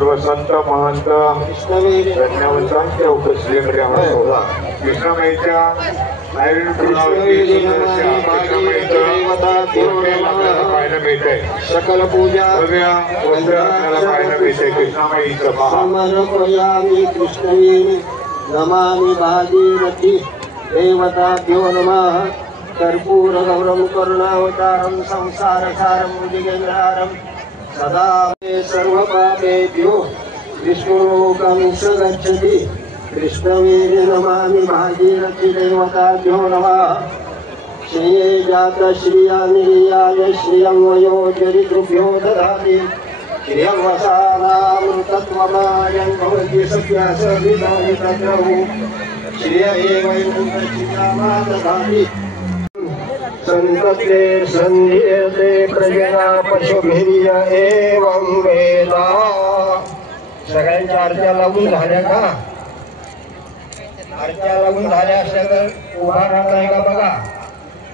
सर्व संत महंत प्रज्ञावंतांच्या उपस्थितीमध्ये आम्हाला सोहळा कृष्णामाईच्या पाहायला मिळते. सकल पूजा पाहायला मिळते. कृष्णामाईचं समर्पयामि कृष्णवेणी नमामि भागीरथी देवताभ्यो नमः. कर्पूर गौरम करुणावतारम संसारसारम भुजगेन्द्रहारम सदा मे सर्वपापेभ्यो विष्णुलोकं स गच्छति. कृष्णवेणी नमामि भागीरथी देवताभ्यो नमः. श्रिये जात श्रिया निरियाय श्रियं वयो चरितृभ्यो ददाति. श्रियं वसानामृतत्वमायं भवति सत्यास विदाहि तत्रहु. श्रिय एवं चिन्तामा ददाति. संतते संध्यते प्रजना पशुभिर्य एवं वेदा. सगळ्यांच्या आरत्या लागून झाल्या का? आरत्या लागून झाल्या असल्या तर उभा राहताय का बघा.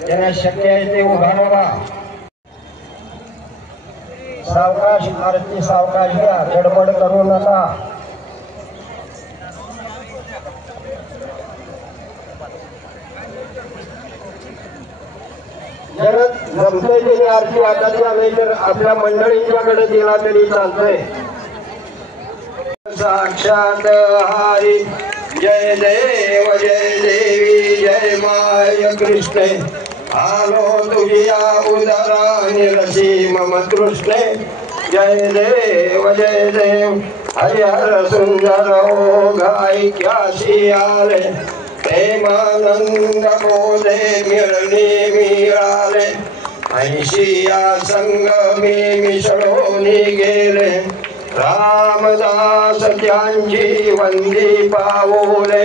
ज्यांना शक्य आहे ते उभा राहा. सावकाश आरती सावकाश घ्या, गडबड करू नका. जर जमते त्याने आरती हातात नाही तर आपल्या मंडळींच्याकडे दिला तरी चालतंय. साक्षात हरी जय देव जय देवी जय माय कृष्णे. आलो तुझिया उदरा निरसी मम तृष्णे. जय देव हरिहर सुंदर गाय क्यासी आले. प्रेमानंद बोधे मिळणी मिळाले. ऐशिया संगमी मिसळून गेले. रामदास त्यांची वंदी पावले.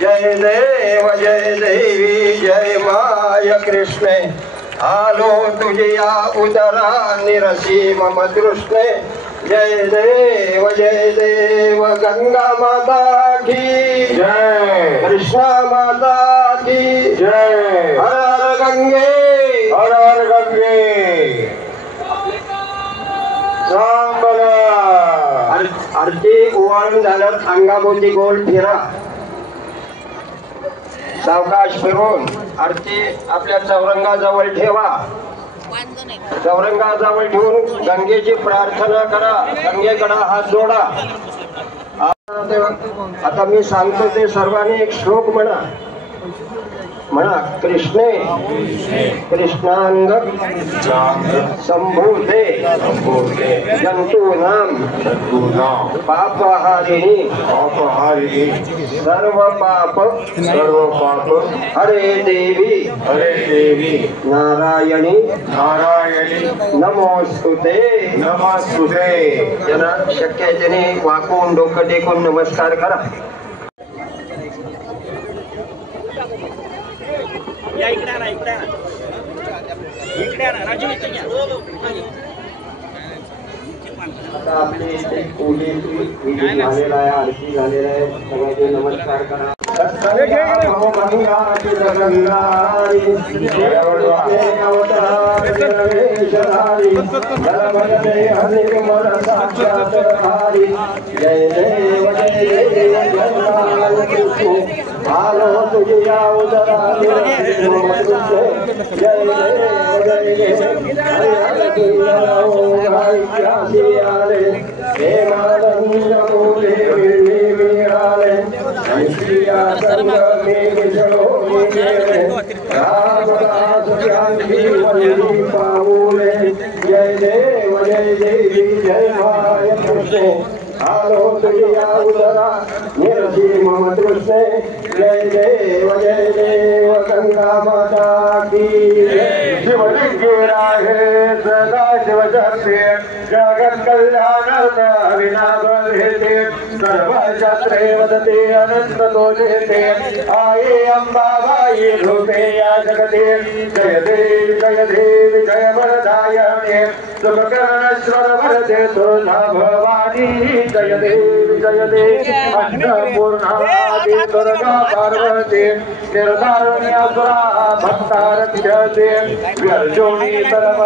जय देव जय देवी जय माय कृष्णे. आलो तुझिया उदरा निरसी मम तृष्णे. जय देव गंगा माता की जय. कृष्णा माता की जय. हर हर गंगे हर हर गंगे. आरती ओवाळून झाल्यावर अंगाभोवती गोल फिरा. सावकाश फिरून आरती आपल्या चौरंगाजवळ ठेवा. चौरंगाजवळ ठेवून गंगेची प्रार्थना करा. गंगेकडे हात जोडा. आता मी सांगतो ते सर्वांनी एक श्लोक म्हणा. म्हणा कृष्णे कृष्णांग संभूते जंतूनां पापहारिणी सर्व पाप हरे देवी नारायणी नमोस्तुते. ज्यांना शक्य आहे त्याने वाकून डोकं टेकून नमस्कार करा. आता आपली इथे पूजेची झालेला आहे. आरती झालेला आहे. सगळ्यांनी नमस्कार करा. जय देव जय देव आलो तुझिया उदरा निरसी मम तृष्णे. जय देव गाय क्यासी आले. प्रेमानंद बोधे मिळणी मिळाले. ऐशिया संगमी मिसळून गेले. रामदास त्यांची वंदी पावले. जय देव जय देवी जय माय कृष्णे. आलो तुझिया उदरा निरसी मम तृष्णे. जय देव गंगा माता की शिवलिंगे राहे सदा शिव जपते. जगत कल्याण विनाशे सर्व शास्त्रे वदते अनंत दोषेते. आई अंबाबाई रूपे या जगते. जय देवी जय वरदायिने. सुखकर्णेश्वर वरदे तुझा भवानी. जय देवी अन्नपूर्णा दुर्गा पार्वती. निर्दारुण्यासुरा भक्तारक्षते. व्यर्जोनी सर्व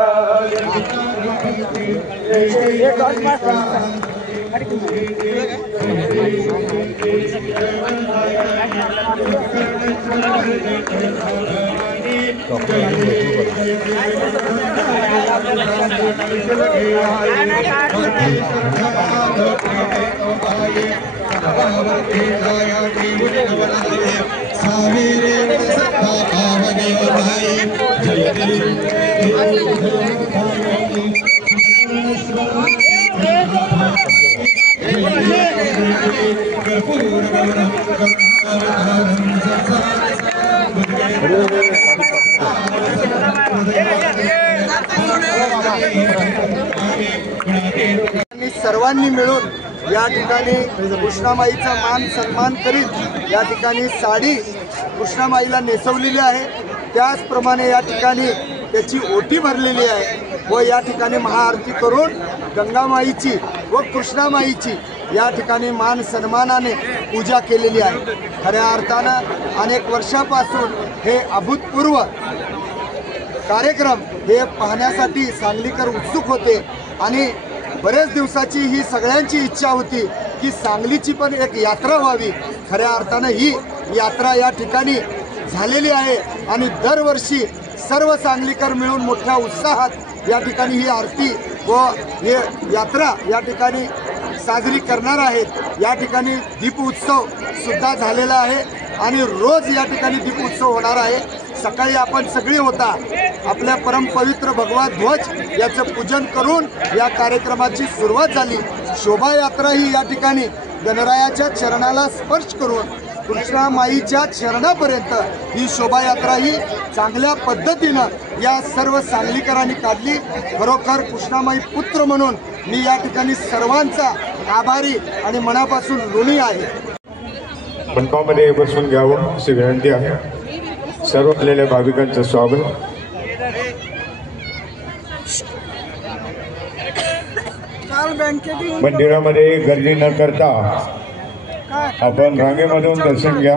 सर्वांनी मिळून या ठिकाणी कृष्णामाईचा मान सन्मान करीत या ठिकाणी साडी कृष्णामाईला नेसवलेली आहे। त्याचप्रमाणे या ठिकाणी त्याची ओटी भरलेली आहे व या ठिकाणी महाआरती करून गंगामाईची व कृष्णामाईची या ठिकाणी मान सन्मानाने पूजा केलेली आहे। खऱ्या अर्थानं अनेक वर्षापासून हे अभूतपूर्व कार्यक्रम हे पाहण्यासाठी सांगलीकर उत्सुक होते आणि बरेच दिवसाची ही सगळ्यांची इच्छा होती की सांगलीची पण एक यात्रा व्हावी। खऱ्या अर्थानं ही यात्रा या ठिकाणी झालेली आहे आणि दरवर्षी सर्व सांगलीकर मिळून मोठ्या उत्साहात या ठिकाणी ही आरती व हे यात्रा या ठिकाणी साजरी करणार आहेत। या ठिकाणी दीप उत्सव सुद्धा झालेला आहे आणि रोज या ठिकाणी दीप उत्सव होणार आहे। सकाळी आपण सगळे होता आपल्या परमपवित्र भगवा ध्वज याचं पूजन करून या कार्यक्रमाची सुरुवात झाली। शोभायात्रा ही या ठिकाणी गणरायाच्या चरणाला स्पर्श करून कृष्णामाईच्या चरणापर्यंत ही शोभायात्रा ही चांगल्या पद्धतीनं या सर्व सांगलीकरांनी काढली। खरोखर कृष्णामाई पुत्र म्हणून मी या ठिकाणी सर्वांचा आभारी आणि मनापासून ऋणी आहे। मंडपामध्ये बसून घ्यावं अशी विनंती आहे। सर्व आलेल्या भाविकांचं स्वागत। मंदिरामध्ये गर्दी न करता आपण रांगेमधून दर्शन घ्या।